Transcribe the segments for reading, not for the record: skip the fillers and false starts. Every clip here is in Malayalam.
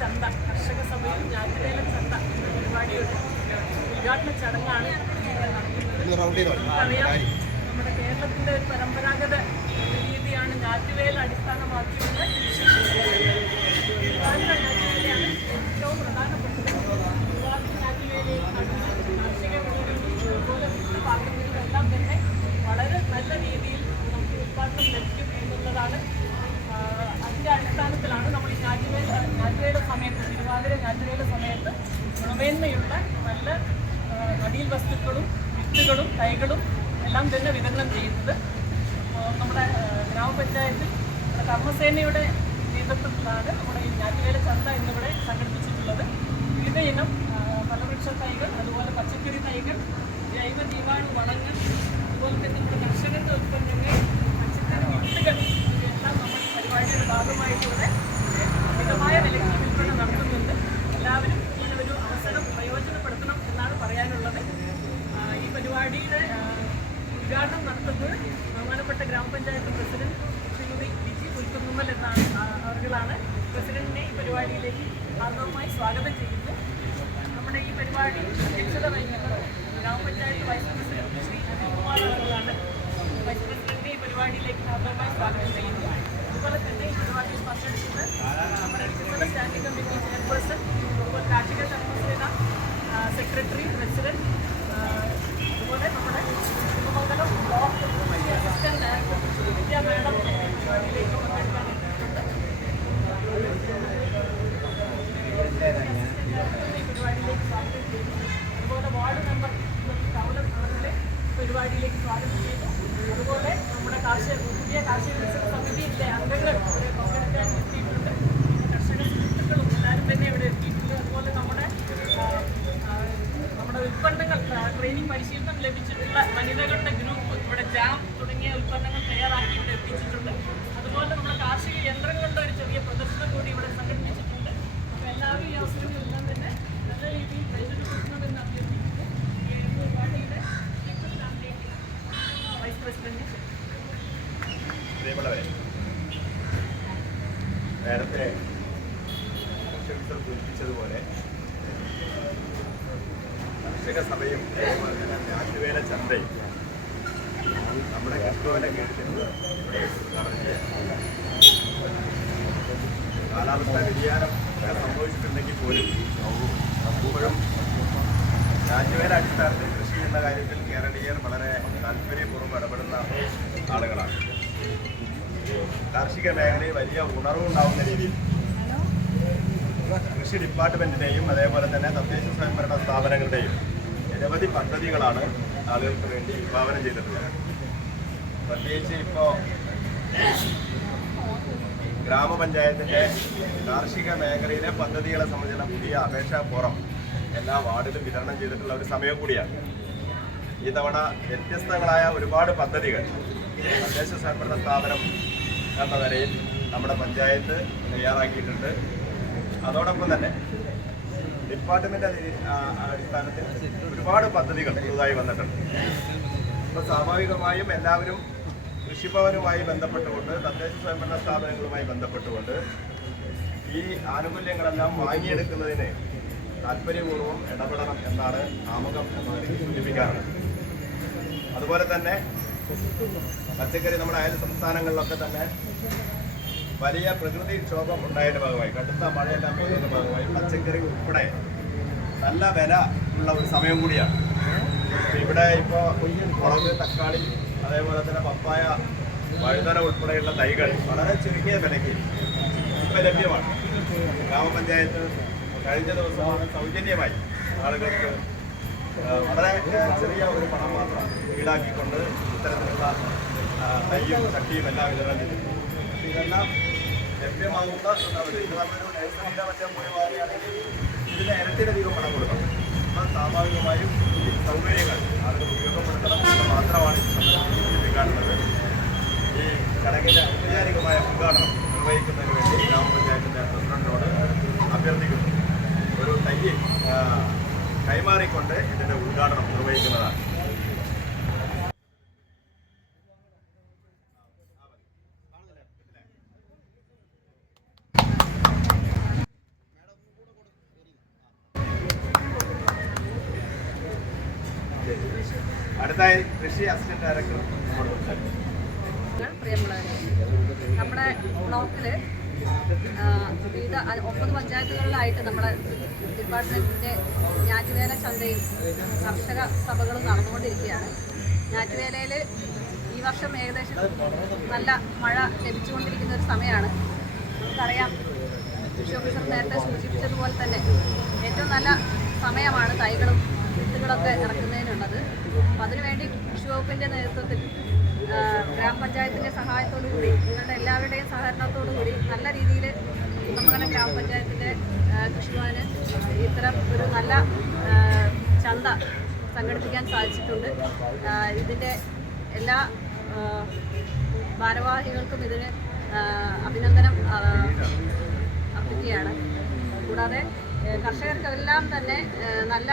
ചന്ത കർഷക സഭയും ഞാറ്റുവേല ചന്ത പരിപാടിയുടെ ഉദ്ഘാടന ചടങ്ങാണ് അറിയാം. നമ്മുടെ കേരളത്തിൻ്റെ ഒരു പരമ്പരാഗത രീതിയാണ് ഞാറ്റുവേല അടിസ്ഥാനമാക്കിയുള്ള ഞാറ്റുവേലയാണ് ഏറ്റവും പ്രധാനപ്പെട്ടത്. ഞാറ്റുവേലയിൽ കാർഷിക അതുപോലെ പാത്രങ്ങളിലെല്ലാം തന്നെ വളരെ നല്ല രീതിയിൽ നമുക്ക് ഉത്പാദനം ലഭിക്കും എന്നുള്ളതാണ്. അതിൻ്റെ അടിസ്ഥാനത്തിലാണ് നമ്മൾ ഈ ഞാറ്റുവേല സമയത്ത് തിരുവാതിര ഞാറ്റുവേല സമയത്ത് ഗുണമേന്മയുള്ള നല്ല നടീൽ വസ്തുക്കളും വിത്തുകളും തൈകളും എല്ലാം തന്നെ വിതരണം ചെയ്യുന്നത്. നമ്മുടെ ഗ്രാമപഞ്ചായത്തിൽ കർമ്മസേനയുടെ നേതൃത്വത്തിലാണ് നമ്മുടെ ഈ ഞാറ്റുവേല ചന്ത എന്നിവിടെ സംഘടിപ്പിച്ചിട്ടുള്ളത്. വിവിധ ഇനം ഫലവൃക്ഷ തൈകൾ, അതുപോലെ പച്ചക്കറി തൈകൾ, ജൈവ ജീവാണു വളങ്ങൾ, അതുപോലെ തന്നെ നമ്മുടെ കർഷകരുടെ ഉൽപ്പന്നങ്ങൾ, പച്ചക്കറി വിത്തുകൾ ഇവയെല്ലാം നമ്മൾ ഈ പരിപാടിയുടെ ഭാഗമായിട്ട് ഇവിടെ മിതമായ വിലയ്ക്ക് വിൽപ്പന നടത്തുന്നുണ്ട്. എല്ലാവരും ഇങ്ങനെ ഒരു അവസരം പ്രയോജനപ്പെടുത്തണം എന്നാണ് പറയാനുള്ളത്. ഈ പരിപാടിയുടെ ഉദ്ഘാടനം നടത്തുന്നത് ബഹുമാനപ്പെട്ട ഗ്രാമപഞ്ചായത്ത് പ്രസിഡന്റ് ശ്രീമതി വിജി പുൽക്കുന്നുമ്മൽ അവர்களാണ്. പ്രസിഡന്റിനെ ഈ പരിപാടിയിലേക്ക് ആർദ്രമായി സ്വാഗതം ചെയ്യുന്നു. നമ്മുടെ ഈ പരിപാടി അധ്യക്ഷത വഹിക്കുന്നത് ഗ്രാമപഞ്ചായത്ത് വൈസ് പ്രസിഡന്റ് ശ്രീ അനിൽകുമാർ അവர்களാണ്. വൈസ് പ്രസിഡന്റിനെ ഈ പരിപാടിയിലേക്ക് ആർദ്രമായി സ്വാഗതം ചെയ്യുന്നു. അതുപോലെ തന്നെ ഈ പരിപാടിയിൽ പങ്കെടുക്കുന്നത് നമ്മുടെ വികസന സ്റ്റാൻഡിംഗ് കമ്മിറ്റി ചെയർപേഴ്സൺ, അതുപോലെ കാർഷിക കർമ്മസേന സെക്രട്ടറി, പ്രസിഡന്റ്, അതുപോലെ നമ്മുടെ കുടുംബമംഗലം ബ്ലോക്ക് അസിസ്റ്റന്റ് ഡയറക്ടർ വിദ്യാ മേഡം പരിപാടിയിലേക്ക് പങ്കെടുക്കാൻ എത്തിയിട്ടുണ്ട്. ഈ പരിപാടിയിലേക്ക് സ്വാഗതം ചെയ്യുന്നു. അതുപോലെ വാർഡ് മെമ്പർ കൗലർ അവരുടെ പരിപാടിയിലേക്ക് സ്വാഗതം ചെയ്യുന്നു. അതുപോലെ നമ്മുടെ പുതിയ കാർഷിക വികസന സമിതിയിലെ അംഗങ്ങൾ ഇവിടെ പങ്കെടുക്കാൻ എത്തിയിട്ടുണ്ട്. കർഷക സുഹൃത്തുക്കളും എല്ലാവരും തന്നെ ഇവിടെ എത്തിയിട്ടുണ്ട്. അതുപോലെ നമ്മുടെ ഉൽപ്പന്നങ്ങൾ ട്രെയിനിങ് പരിശീലനം ലഭിച്ചിട്ടുള്ള വനിതകളുടെ ഗ്രൂപ്പ് ഇവിടെ ജാം തുടങ്ങിയ ഉൽപ്പന്നങ്ങൾ തയ്യാറാക്കി ഇവിടെ എത്തിച്ചിട്ടുണ്ട്. അതുപോലെ നമ്മുടെ കാർഷിക യന്ത്രങ്ങളുടെ ഒരു ചെറിയ പ്രദർശനം കൂടി ഇവിടെ സംഘടിപ്പിച്ചിട്ടുണ്ട്. അപ്പോൾ എല്ലാവരും ഈ അവസരങ്ങളെല്ലാം തന്നെ നല്ല രീതിയിൽ പ്രയോജനപ്പെടുത്തണമെന്ന് അഭ്യർത്ഥിക്കുന്നു. ഈ പരിപാടിയുടെ വൈസ് പ്രസിഡന്റ്. നേരത്തെ സൂചിപ്പിച്ചതുപോലെ കർഷക സഭയും ഞാറ്റുവേല ചന്തയും നമ്മുടെ കർഷകരുടെ കീഴിൽ കാലാവസ്ഥാ വ്യതിയാനം സംഭവിച്ചിട്ടുണ്ടെങ്കിൽ പോലും ഇപ്പോഴും ഞാറ്റുവേല അടിസ്ഥാനത്തിൽ കൃഷി ചെയ്യുന്ന കാര്യത്തിൽ കേരളീയർ വളരെ താല്പര്യപൂർവ്വം ഇടപെടുന്ന ആളുകളാണ്. കാർഷിക മേഖലയിൽ വലിയ ഉണർവുണ്ടാവുന്ന രീതിയിൽ കൃഷി ഡിപ്പാർട്ട്മെൻറ്റിൻ്റെയും അതേപോലെ തന്നെ തദ്ദേശ സ്വയംഭരണ സ്ഥാപനങ്ങളുടെയും നിരവധി പദ്ധതികളാണ് ആളുകൾക്ക് വേണ്ടി വിഭാവനം ചെയ്തിട്ടുള്ളത്. പ്രത്യേകിച്ച് ഇപ്പോൾ ഗ്രാമപഞ്ചായത്തിൻ്റെ കാർഷിക മേഖലയിലെ പദ്ധതികളെ സംബന്ധിച്ചുള്ള പുതിയ അപേക്ഷാ ഫോറം എല്ലാ വാർഡിലും വിതരണം ചെയ്തിട്ടുള്ള ഒരു സമയം കൂടിയാണ്. ഈ തവണ വ്യത്യസ്തങ്ങളായ ഒരുപാട് പദ്ധതികൾ തദ്ദേശ സ്വയംഭരണ സ്ഥാപനം എന്ന നിലയിൽ നമ്മുടെ പഞ്ചായത്ത് തയ്യാറാക്കിയിട്ടുണ്ട്. അതോടൊപ്പം തന്നെ ഡിപ്പാർട്ട്മെൻ്റ് അടിസ്ഥാനത്തിൽ ഒരുപാട് പദ്ധതികൾ പുതുതായി വന്നിട്ടുണ്ട്. അപ്പോൾ സ്വാഭാവികമായും എല്ലാവരും കൃഷിഭവനുമായി ബന്ധപ്പെട്ടുകൊണ്ട് തദ്ദേശ സ്വയംഭരണ സ്ഥാപനങ്ങളുമായി ബന്ധപ്പെട്ടുകൊണ്ട് ഈ ആനുകൂല്യങ്ങളെല്ലാം വാങ്ങിയെടുക്കുന്നതിന് താല്പര്യപൂർവ്വം ഇടപെടണം എന്നാണ് ആമുഖം എന്നതിൽ സൂചിപ്പിക്കാറുള്ളത്. അതുപോലെ തന്നെ പച്ചക്കറി നമ്മുടെ അയൽ സംസ്ഥാനങ്ങളിലൊക്കെ തന്നെ വലിയ പ്രകൃതിക്ഷോഭം ഉണ്ടായതിൻ്റെ ഭാഗമായി, കടുത്ത മഴയെല്ലാം പെയ്യുന്ന ഭാഗമായി പച്ചക്കറി ഉൾപ്പെടെ നല്ല വില ഉള്ള ഒരു സമയം കൂടിയാണ്. ഇവിടെ ഇപ്പോൾ മുളക്, തക്കാളി, അതേപോലെ തന്നെ പപ്പായ, വഴുതന ഉൾപ്പെടെയുള്ള തൈകൾ വളരെ ചുരുങ്ങിയ വിലയ്ക്ക് ഇപ്പോൾ ലഭ്യമാണ്. ഗ്രാമപഞ്ചായത്ത് കഴിഞ്ഞ ദിവസമാണ് സൗജന്യമായി ആളുകൾക്ക് വളരെ ചെറിയ ഒരു പണം മാത്രം ഈടാക്കിക്കൊണ്ട് ഇത്തരത്തിലുള്ള തൈയും ചട്ടിയും എല്ലാം വിതരണം ചെയ്തിട്ടുണ്ട്. ഇതെല്ലാം ലഭ്യമാകുന്ന ഇത് നമ്മളൊരു നഴ്സറിയുടെ മറ്റേ പോയി വാങ്ങുകയാണെങ്കിൽ ഇതിന് ഇരട്ടിയിലധികം പണം കൊടുക്കണം. അപ്പോൾ സ്വാഭാവികമായും ഈ സൗകര്യങ്ങൾ ആളുകൾ ഉപയോഗപ്പെടുത്തണം എന്ന് മാത്രമാണ് ഈ സൂചിപ്പിക്കാനുള്ളത്. ഈ ചടങ്ങിൻ്റെ ഔപചാരികമായ ഉദ്ഘാടനം നിർവഹിക്കുന്നതിന് വേണ്ടി ഗ്രാമപഞ്ചായത്തിൻ്റെ പ്രസിഡന്റിനോട് അഭ്യർത്ഥിക്കുന്നു. ഒരു തൈ കൈമാറിക്കൊണ്ട് ഇതിൻ്റെ ഉദ്ഘാടനം നിർവഹിക്കുന്നതാണ്. അടുത്തായി കൃഷി അസിസ്റ്റന്റ് ഡയറക്ടർ പ്രിയമുള്ളവരെ, നമ്മുടെ ബ്ലോക്കിൽ വിവിധ 9 പഞ്ചായത്തുകളിലായിട്ട് നമ്മുടെ ഡിപ്പാർട്ട്മെൻറ്റിൻ്റെ ഞാറ്റുവേല ചന്തയും കർഷക സഭകളും നടന്നുകൊണ്ടിരിക്കുകയാണ്. ഞാറ്റുവേലയിൽ ഈ വർഷം ഏകദേശം നല്ല മഴ ലഭിച്ചുകൊണ്ടിരിക്കുന്ന ഒരു സമയമാണ്. നമുക്കറിയാം, കൃഷി ഓഫീസർ നേരത്തെ സൂചിപ്പിച്ചതുപോലെ തന്നെ ഏറ്റവും നല്ല സമയമാണ് തൈകളും വിത്തുകളൊക്കെ ഇറക്കുന്നതിനുള്ളത്. അപ്പോൾ അതിനുവേണ്ടി കൃഷി വകുപ്പിൻ്റെ നേതൃത്വത്തിൽ ഗ്രാമപഞ്ചായത്തിൻ്റെ സഹായത്തോടു കൂടി, നിങ്ങളുടെ എല്ലാവരുടെയും സഹകരണത്തോടു കൂടി നല്ല രീതിയിൽ കുന്നമംഗലം ഗ്രാമപഞ്ചായത്തിൻ്റെ കൃഷിഭവന് ഇത്തരം ഒരു നല്ല ചന്ത സംഘടിപ്പിക്കാൻ സാധിച്ചിട്ടുണ്ട്. ഇതിൻ്റെ എല്ലാ ഭാരവാഹികൾക്കും ഇതിന് അഭിനന്ദനം അർപ്പിക്കുകയാണ്. കൂടാതെ കർഷകർക്കെല്ലാം തന്നെ നല്ല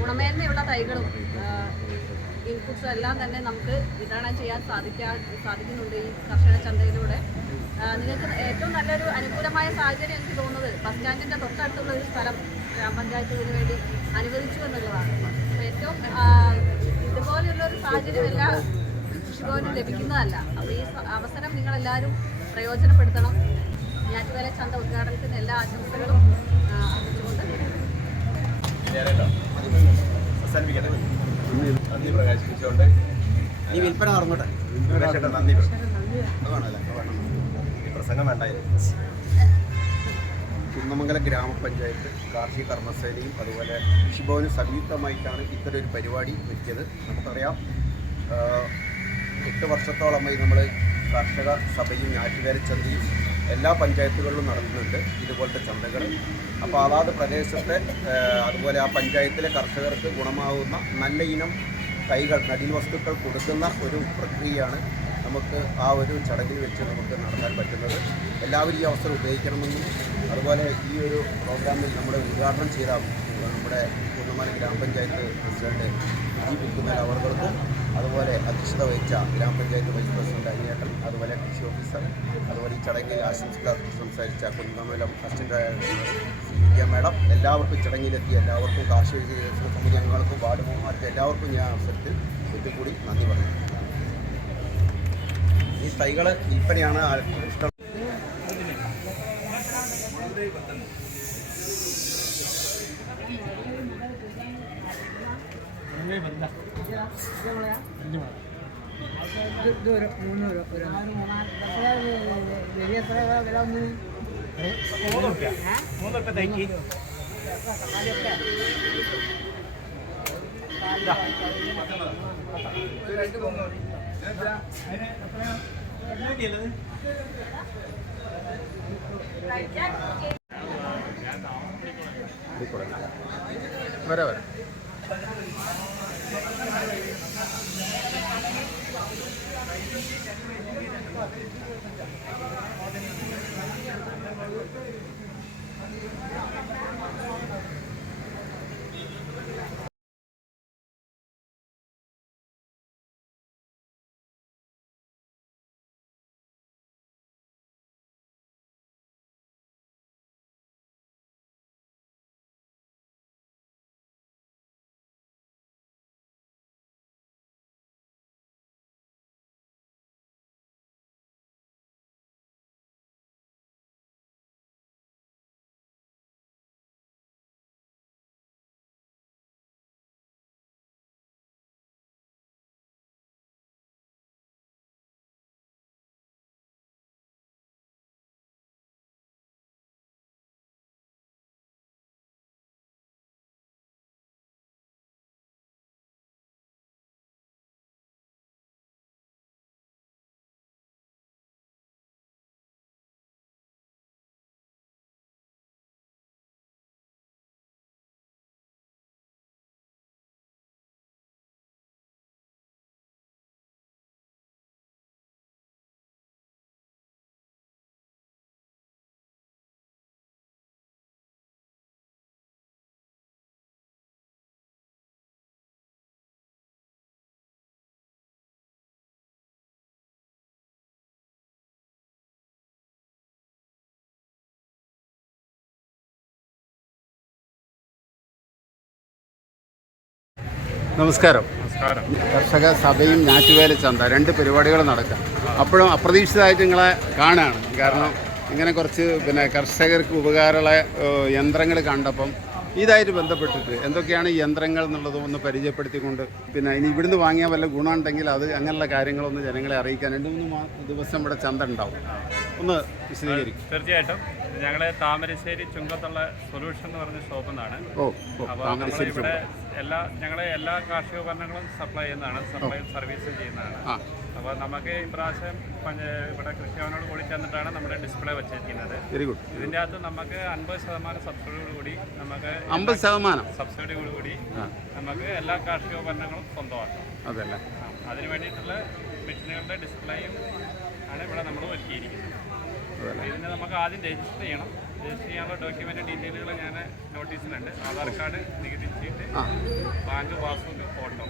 ഗുണമേന്മയുള്ള തൈകളും ഇൻപുട്സും എല്ലാം തന്നെ നമുക്ക് വിതരണം ചെയ്യാൻ സാധിക്കുന്നുണ്ട് ഈ കർഷക ചന്തയിലൂടെ. നിങ്ങൾക്ക് ഏറ്റവും നല്ലൊരു അനുകൂലമായ സാഹചര്യം എനിക്ക് തോന്നുന്നത് ബസ് സ്റ്റാൻഡിൻ്റെ തൊട്ടടുത്തുള്ള ഒരു സ്ഥലം ഗ്രാമപഞ്ചായത്ത് ഇതിനു വേണ്ടി അനുവദിച്ചു എന്നുള്ളതാണ്. അപ്പോൾ ഏറ്റവും ഇതുപോലെയുള്ളൊരു സാഹചര്യം എല്ലാ കൃഷിഭവനും ലഭിക്കുന്നതല്ല. അപ്പോൾ ഈ അവസരം നിങ്ങളെല്ലാവരും പ്രയോജനപ്പെടുത്തണം. ഞാറ്റുവേല ചന്ത ഉദ്ഘാടനത്തിന് എല്ലാ ആശംസകളും അർപ്പിച്ചുകൊണ്ട് നന്ദി പ്രകാശിപ്പിച്ചുകൊണ്ട് ഈ വിൽപ്പന നടന്നോട്ടെ. നന്ദി ഈ പ്രസംഗം വേണ്ടായിരുന്നു. കുന്നമംഗലം ഗ്രാമപഞ്ചായത്ത് കാർഷിക കർമ്മസേനയും അതുപോലെ കൃഷിഭവനും സംയുക്തമായിട്ടാണ് ഇത്തരൊരു പരിപാടി ഒരുക്കിയത്. നമുക്കറിയാം, 8 വർഷത്തോളമായി നമ്മൾ കർഷക സഭയും ഞാറ്റുവേല ചന്തയും എല്ലാ പഞ്ചായത്തുകളിലും നടത്തുന്നുണ്ട് ഇതുപോലത്തെ ചന്തകൾ. അപ്പോൾ അതാത് പ്രദേശത്തെ അതുപോലെ ആ പഞ്ചായത്തിലെ കർഷകർക്ക് ഗുണമാവുന്ന നല്ല ഇനം തൈകൾ, നടീൽ വസ്തുക്കൾ കൊടുക്കുന്ന ഒരു പ്രക്രിയയാണ് നമുക്ക് ആ ഒരു ചടങ്ങിൽ വെച്ച് നമുക്ക് നടത്താൻ പറ്റുന്നത്. എല്ലാവരും ഈ അവസരം ഉപയോഗിക്കണമെന്നും അതുപോലെ ഈ ഒരു പ്രോഗ്രാമിൽ നമ്മുടെ ഉദ്ഘാടനം ചെയ്ത നമ്മുടെ കുന്നമംഗലം ഗ്രാമപഞ്ചായത്ത് പ്രസിഡന്റ് ജി പിക്കുന്നൽ അവർക്കും അതുപോലെ അധ്യക്ഷത വഹിച്ച ഗ്രാമപഞ്ചായത്ത് വൈസ് പ്രസിഡന്റ് അനിയേട്ടൻ, അതുപോലെ കൃഷി ഓഫീസർ, അതുപോലെ ഈ ചടങ്ങിൽ ആശംസകൾ സംസാരിച്ച കുന്നമംഗലം അസിസ്റ്റന്റ് മാഡം, എല്ലാവർക്കും ചടങ്ങിലെത്തി എല്ലാവർക്കും കാർഷിക സമിതി അംഗങ്ങൾക്കും വാർഡ് മെമ്പർമാർക്കും എല്ലാവർക്കും ഞാൻ അവസരത്തിൽ ഒരിക്കൽ കൂടി നന്ദി പറഞ്ഞു. ഈ തൈകൾ വിൽപ്പനയാണ് ഇഷ്ടം. നമസ്കാരം. നമസ്കാരം. കർഷക സഭയും ഞാറ്റുവേല ചന്ത 2 പരിപാടികൾ നടക്കാം. അപ്പോഴും അപ്രതീക്ഷിതമായിട്ട് നിങ്ങളെ കാണുകയാണ്. കാരണം ഇങ്ങനെ കുറച്ച് കർഷകർക്ക് ഉപകാരമുള്ള യന്ത്രങ്ങൾ കണ്ടപ്പം ഇതായിട്ട് ബന്ധപ്പെട്ടിട്ട് എന്തൊക്കെയാണ് ഈ യന്ത്രങ്ങൾ എന്നുള്ളതും ഒന്ന് പരിചയപ്പെടുത്തിക്കൊണ്ട് ഇനി ഇവിടുന്ന് വാങ്ങിയാൽ വല്ല ഗുണമുണ്ടെങ്കിൽ അത് അങ്ങനെയുള്ള കാര്യങ്ങളൊന്ന് ജനങ്ങളെ അറിയിക്കാൻ 2-3 ദിവസം ഇവിടെ ചന്ത ഉണ്ടാവും. ഒന്ന് വിശദീകരിക്കും. തീർച്ചയായിട്ടും ഞങ്ങൾ താമരശ്ശേരി ചുങ്കത്തുള്ള സൊല്യൂഷൻ എന്ന് പറഞ്ഞ ഷോപ്പിൽ നിന്നാണ്. അപ്പോൾ ഇവിടെ ഞങ്ങളെ എല്ലാ കാർഷിക ഉപകരണങ്ങളും സപ്ലൈ ചെയ്യുന്നതാണ്, സർവീസ് ചെയ്യുന്നതാണ്. അപ്പോൾ നമുക്ക് ഇപ്രാവശ്യം ഇവിടെ കൃഷിഭവനോട് കൂടി ചേർന്നിട്ടാണ് നമ്മുടെ ഡിസ്പ്ലേ വെച്ചിരിക്കുന്നത്. Very good. ഇതിൻ്റെ അകത്ത് നമുക്ക് 50% സബ്സിഡിയോടുകൂടി നമുക്ക് 50% സബ്സിഡിയോടുകൂടി നമുക്ക് എല്ലാ കാർഷിക ഉപകരണങ്ങളും സ്വന്തമാക്കാം. അതല്ലേ, അതിന് വേണ്ടിയിട്ടുള്ള മെഷീനുകളുടെ ഡിസ്പ്ലേയും ആണ് ഇവിടെ നമ്മൾ ഒരുക്കിയിരിക്കുന്നത്. ഇതിന് നമുക്ക് ആദ്യം രജിസ്റ്റർ ചെയ്യണം. രജിസ്റ്റർ ചെയ്യാനുള്ള ഡോക്യുമെൻ്റ് ഡീറ്റെയിലുകൾ ഞാൻ നോട്ടീസിലുണ്ട്. ആധാർ കാർഡ്, നികുതി ചീട്ട്, ബാങ്ക് പാസ്ബുക്ക്, ഫോട്ടോ,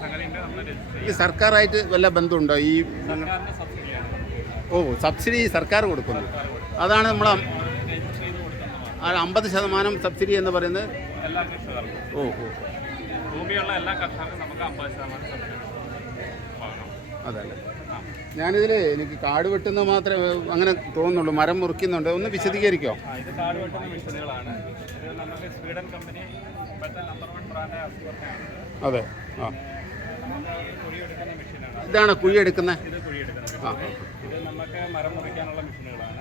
സംഗതിയുണ്ട്. നമ്മൾ രജിസ്റ്റർ ചെയ്യും. സർക്കാരായിട്ട് വല്ല ബന്ധമുണ്ടോ? ഈ സർക്കാരിൻ്റെ സബ്സിഡിയാണ്. സബ്സിഡി സർക്കാർ കൊടുക്കുന്നു. അതാണ് നമ്മൾ രജിസ്റ്റർ ചെയ്ത് കൊടുക്കുന്നത്. 50% സബ്സിഡി എന്ന് പറയുന്നത് എല്ലാ കർഷകർക്കും. ഭൂമിയുള്ള എല്ലാ കർഷകർക്കും നമുക്ക് 50% സബ്സിഡി വാങ്ങണം. അതല്ലേ, എനിക്ക് കാട് വെട്ടുന്നത് മാത്രമേ അങ്ങനെ തോന്നുന്നുള്ളൂ. മരം മുറിക്കുന്നുണ്ട്. ഒന്ന് വിശദീകരിക്കോ? ഇത് കാട് വെട്ടുന്ന മെഷീനുകളാണ്. ഇത് നമുക്ക് സ്വീഡൻ കമ്പനി നമ്പർ 1 ബ്രാൻഡ്. അതെ. കുഴിയെടുക്കുന്ന മെഷീനാണ്. ഇതാണ് കുഴിയെടുക്കുന്നത്. ഇത് കുഴിയെടുക്കുന്ന മെഷീൻ. ഇത് നമുക്ക് മരം മുറിക്കാനുള്ള മെഷീനുകളാണ്.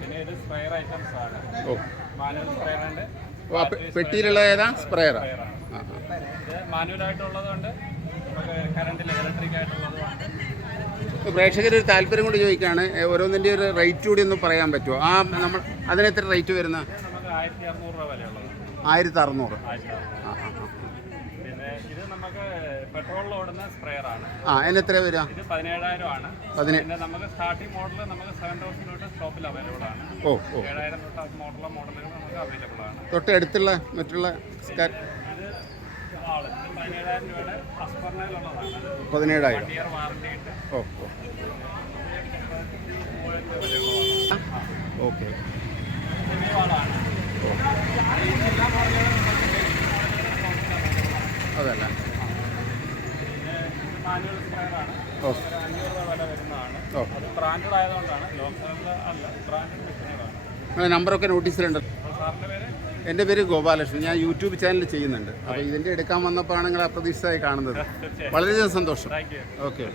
പിന്നെ ഇത് സ്പ്രെയർ ഐറ്റംസ് ആണ്. മാനുവൽ സ്പ്രെയർ ഉണ്ട്. പെട്ടിയിലുള്ള ഏതാ? സ്പ്രെയർ. ഇത് മാനുവലായിട്ടുള്ളതുകൊണ്ട് നമുക്ക് കറണ്ടിൽ ഇലക്ട്രിക് ആയിട്ടുള്ളതുകൊണ്ട്. പ്രേക്ഷകർ താല്പര്യം കൊണ്ട് ചോദിക്കുകയാണ്, ഓരോന്നിൻ്റെ ഒരു റേറ്റ് കൂടി ഒന്ന് പറയാൻ പറ്റുമോ? നമ്മൾ അതിനെത്ര റേറ്റ് വരുന്ന? നമുക്ക് 1600 രൂപ വിലയുള്ളത്. 1600. പിന്നെ ഇത് നമുക്ക് പെട്രോളിൽ ഓടുന്ന സ്പ്രെയർ ആണ്. അതിനെത്ര വരിക? ഇത് 17,000 ആണ്. പിന്നെ നമുക്ക് സ്റ്റാർട്ടിംഗ് മോഡൽ നമുക്ക് 7,000 തൊട്ട് സ്റ്റോപ്പിൽ അവൈലബിൾ ആണ്. 7,000 തൊട്ട് മോഡലുകൾ നമുക്ക് അവൈലബിൾ ആണ്. തൊട്ടടുത്തുള്ള മറ്റുള്ള ഇത് 17,000 രൂപയുടെ അസ്പർണയിലുള്ളതാണ്. 17,000. 1 ഇയർ വാറണ്ടി ഉണ്ട്. ഓക്കെ. അതല്ല, മാനുവൽ സ്പ്രെയറാണ്. 500 രൂപ വില വരുന്നതാണ്. അത് ബ്രാൻഡഡ് ആയതുകൊണ്ടാണ്. ലോക്കൽ അല്ല, ബ്രാൻഡഡ് മെഷീനുകളാണ്. നമ്പറൊക്കെ നോട്ടീസിലുണ്ട്. സാറിൻ്റെ പേര്? എൻ്റെ പേര് ഗോപാലകൃഷ്ണൻ. ഞാൻ യൂട്യൂബ് ചാനൽ ചെയ്യുന്നുണ്ട്. അപ്പോൾ ഇതിൻ്റെ എടുക്കാൻ വന്നപ്പോഴാണ് നിങ്ങൾ അപ്രതീക്ഷിതമായി കാണുന്നത്. വളരെയധികം സന്തോഷം. ഓക്കെ.